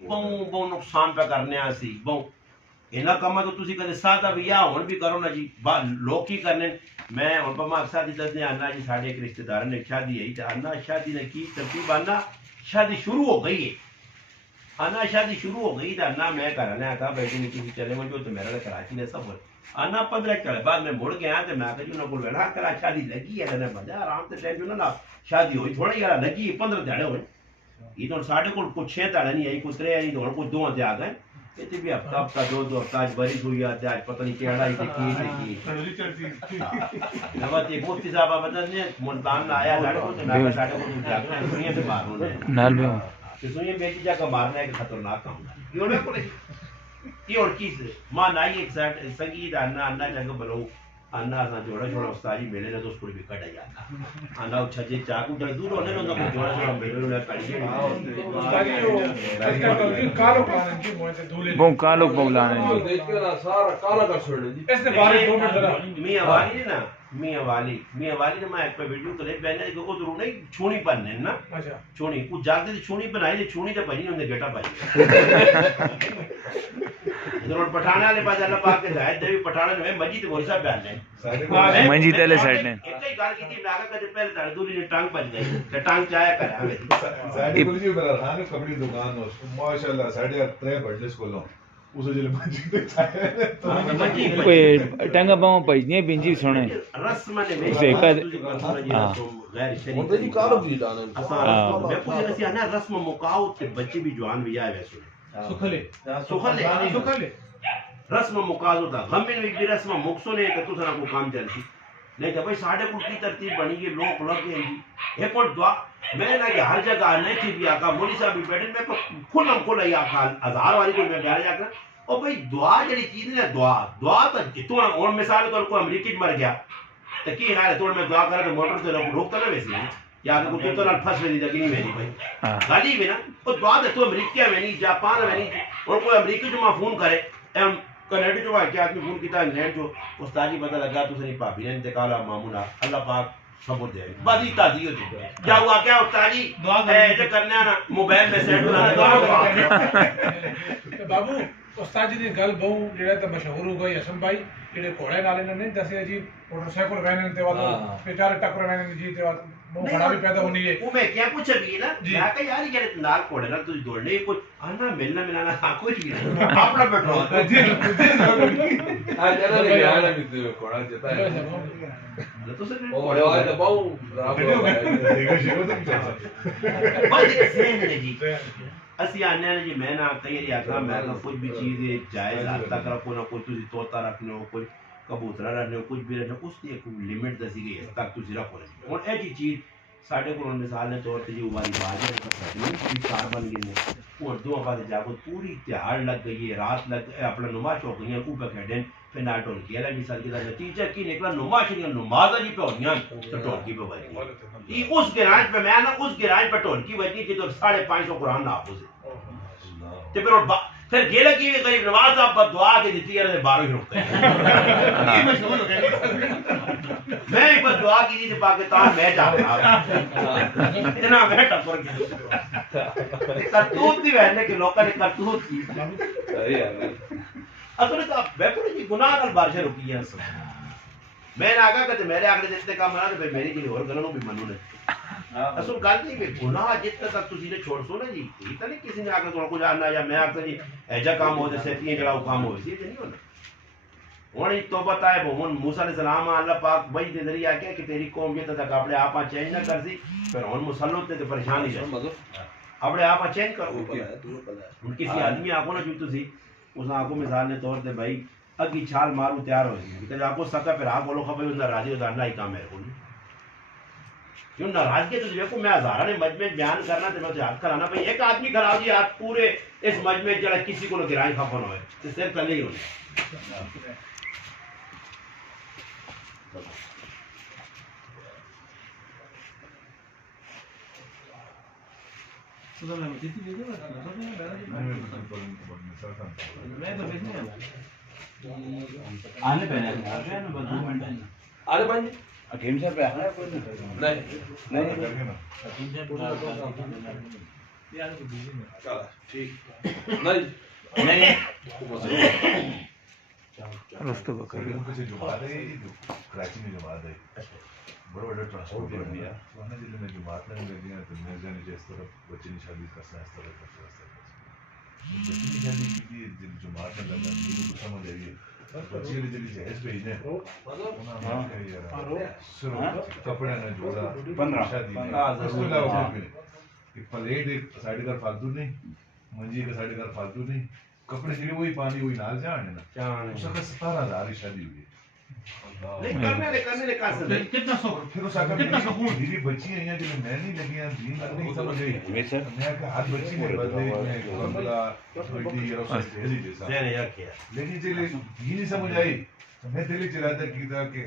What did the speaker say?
बहु नुकसान पे करने सी बहु इन्ना कम तो तुसी कदे सादा भी या हुन भी करो ना जी लोग की करने मैं हुन पमा अक्सर दी दसने आना जी साडे एक रिश्तेदार ने शादी है ते आना शादी ने की तरतीब आना शादी शुरू हो गई है आना शादी शुरू हो गई था ना मैं घर आने था बैठे नहीं किसी चले मुझे तो मेरा कराची ने सब आना 15 चले बाद में मुड़ गया तो मैं कही उन्होंने बोल वेला करा शादी लगी है ने मजा आराम से टेंशन ना शादी हुई थोड़ी यार लगी 15 ध्याड़े हुए ये तो साढ़े को कुछ 6 ध्याड़े नहीं आई कुछ 3 आई तो कुछ 2 आ गए इतने भी हफ्ता हफ्ता 2 हफ्ता आज बारिश हुई आज आज पता नहीं केड़ा ही की नवत एक मुफ्ती साहब बदन ने मुल्तान आया लड़ को तो मैं साढ़े को जागना दुनिया से बाहर होने नाल में सुनिए बेटी जाकर मारना एक खतरनाक काम ये उन्हें को ये और की मां नाई एक साइड संगीत अन्ना अन्ना जगह बलो अन्ना सा जोड़ा जोड़ा उस्ताद जी मेले ने तो उसको भी कटा जाता अन्ना अच्छा जे चाकू चल दूर होने नो तो जोड़ा जोड़ा मेले ने कड़ी उस्ताद जी कालो कान की मोए धूले वो कालो बोलाने देख के ना सारा काला कर छोड़ने जी इसने बारे 2 मिनट जरा मियां वाली ने मैं एक पे वीडियो क्लिप मैंने को तो नहीं छूनी पन्ने ना अच्छा छूनी कुछ जागते थी छूनी बनाई थी छूनी तो भजी उन्हें गेटा पाई इधर पठाने वाले पास अल्लाह पाक के जायद देवी पठाने में मजीद वही सब बयान है मंजी तेले साइड ने एक ही गाल की थी मैं आगे कदे पहले तारे दूरी ने टांग बच गई ते टांग चाया करे हमें साइड को जी बना रहा है कपड़ी दुकान हो माशाल्लाह साढ़े 3 बड़ले स्कूलों उसे जले मंजी पे चाहे तो मंजी कोई टंगा बाव पजने बिंजी सुने रस्म ने उसे का गैर शरीफ होते जी कालो जी डाले मैं पूछ रही थी ना रस्म मुकाओ के बच्चे भी जवान भी आए वैसे सुखले रस्म मुकाजो था गमिन भी रस्म मुक्सो ने तो तुसरा को काम चलती नहीं तो भाई साढ़े को की तरतीब बनी है लोग लग गए जी एक और दुआ मैं ना कि हर जगह नहीं थी भी आका मौली साहब भी बैठे मैं को खुलम खुला ही आका हजार वाली को मैं प्यार जाकर और भाई दुआ जड़ी चीज है दुआ तो इतना और मिसाल तो को अमेरिकी मर गया तो की हाल तो मैं दुआ करे तो मोटर से रोकता ना वैसे या अगर कुछ तो फंस गई जगह नहीं मेरी भाई गाली में ना और दुआ तो अमेरिका में नहीं जापान में नहीं और कोई अमेरिकी जो मैं फोन करे एम कनेडा जो है क्या आदमी फोन किया इंग्लैंड जो उस्ताद जी पता लगा तो सही भाभी ने इंतकाल मामूला अल्लाह पाक सबूत दे बादी ताजी होती क्या हुआ क्या उस्ताद जी जो करने ना मोबाइल में सेट बनाना तो बाबू उस्ताद जी ने गल बहु जेड़ा तो मशहूर हो गई हसन भाई जेड़े घोड़े नाले ने नहीं दसे जी मोटरसाइकिल वैन ते वाला बेचारे टक्कर वैन जी ते वाला वो बड़ा भी पैदा होनी है वो मैं क्या पूछ भी ना मैं कह यार ये नाल कोड़े ना तू दौड़ने कुछ आना मिलना मिलाना कुछ भी नहीं अपना पेट्रोल जी आ चला ले आना भी कोड़ा जता है तो सर ओ वाला तो बहु देखो शिको तो चल बस एक सेम है जी ਅਸੀਂ ਆਨੇ ਨੇ ਜੀ ਮੈਂ ਨਾ ਕਈ ਆਖਾ ਮੈਂ ਨਾ ਕੁਝ ਵੀ ਚੀਜ਼ ਜਾਇਜ਼ ਹੱਦ ਤੱਕ ਰੱਖੋ ਨਾ ਕੋਈ ਤੁਸੀਂ ਤੋਤਾ ਰੱਖਨੇ ਹੋ ਕੋਈ ਕਬੂਤਰਾ ਰੱਖਨੇ ਹੋ ਕੁਝ ਵੀ ਰੱਖਨੇ ਉਸ ਦੀ ਇੱਕ ਲਿਮਿਟ ਦੱਸੀ ਗਈ ਹੈ ਤੱਕ ਤੁਸੀਂ ਰੱਖੋ ਹੁਣ ਇਹ ਜੀ ਚੀਜ਼ ਸਾਡੇ ਕੋਲ ਮਿਸਾਲ ਦੇ ਤੌਰ ਤੇ ਜੀ ਵਾਲੀ ਬਾਜ ਹੈ ਸਾਡੀ ਕਾਰ ਬਣ ਗਈ ਨੇ और दो बार जागो पूरी त्यार लग गई है रात लग अपना नुमाश हो गई खूब खेडन फिर ना ढोल किया लगी सर के नतीजा की निकला नुमाश नमाज जी पे होनियां तो ढोलकी पे बजी ये उस गिराज पे मैं ना उस गिराज पे ढोलकी बजी थी तो 550 कुरान नाफुज ते फिर गेला की गरीब नवाज साहब पर दुआ के दी है 12 ही रुकते ये मशहूर हो गए मैं एक बार दुआ की थी पाकिस्तान मैं जा रहा इतना मैं टक्कर गया करतूत दी वहने के लोगों ने करतूत की सही है असल तो बेपुर जी गुनाह नाल बारिश रुकी है मैं आगा कहते मेरे आगे जितने काम ना तो मेरी जी और गलों भी मनू ने असल गल नहीं भी गुनाह जितने तक तुसी ने छोड़ सो ना जी इतना नहीं किसी ने आके तो कुछ आना या मैं आखता जी ऐजा काम हो जैसे तीन जगह काम हो इसी नहीं होना हुन तो बताए हुन मूसा अलैहि सलाम अल्लाह पाक वही दे जरिए आके कि तेरी कौम जितने तक अपने आप चेंज ना कर सी फिर हुन मुसल्लत ते परेशान ही रहे अपने आप चेंज करो हुन किसी आदमी आको ना जो तुसी उस आको मिसाल ने तौर पे भाई अगी छाल मारू तैयार हो गई तो आपको सका फिर आप बोलो खबर उधर राजी उधर ना ही काम मेरे को क्यों नाराजगी तो देखो मैं हजारा ने मजमे बयान करना तो मैं तो याद कराना भाई एक आदमी खराब जी आप पूरे इस मजमे जरा किसी को गिराए खफन होए तो सिर्फ कल ही होने आने पहले अरे भाई गेम से पे नहीं करके ना چل ٹھیک نہیں نہیں رستو کا سر ان کو سے جماعت ہے جو کراچی میں جماعت ہے بڑا بڑا ٹرانسپورٹ کر دیا وہاں جلے میں جماعت میں لگی ہیں تو مرزا نے جس طرح بچے کی شادی کرنا اس طرح کرنا بچے کی شادی کی تھی جب جماعت میں لگا مجھے کو سمجھ آئی ہے بچے کے جلے جہیز بھیجنے انہوں نے کہا یار صرف کپڑے نہ جوڑا شادی میں اس کو علاوہ کچھ بھی نہیں ایک پلیٹ ایک سائڈ کا فالتو نہیں منجی کا سائڈ کا فالتو نہیں کپڑے کے لیے وہی پانی وہی نال جانے نا اس کا 17,000 کی شادی ہوئی کرنے لے کا سر کتنا سو پھر اس آگے میری بچی ہیں جو میں نہیں لگی ہیں دین نہیں سمجھ گئی میں کہ ہر بچی نے بدلے میں کمبلا بیٹی اور اس سے جیسا میں نے یہ کیا لیکن چلے دین نہیں سمجھ آئی میں دل چلاتا کیتا کہ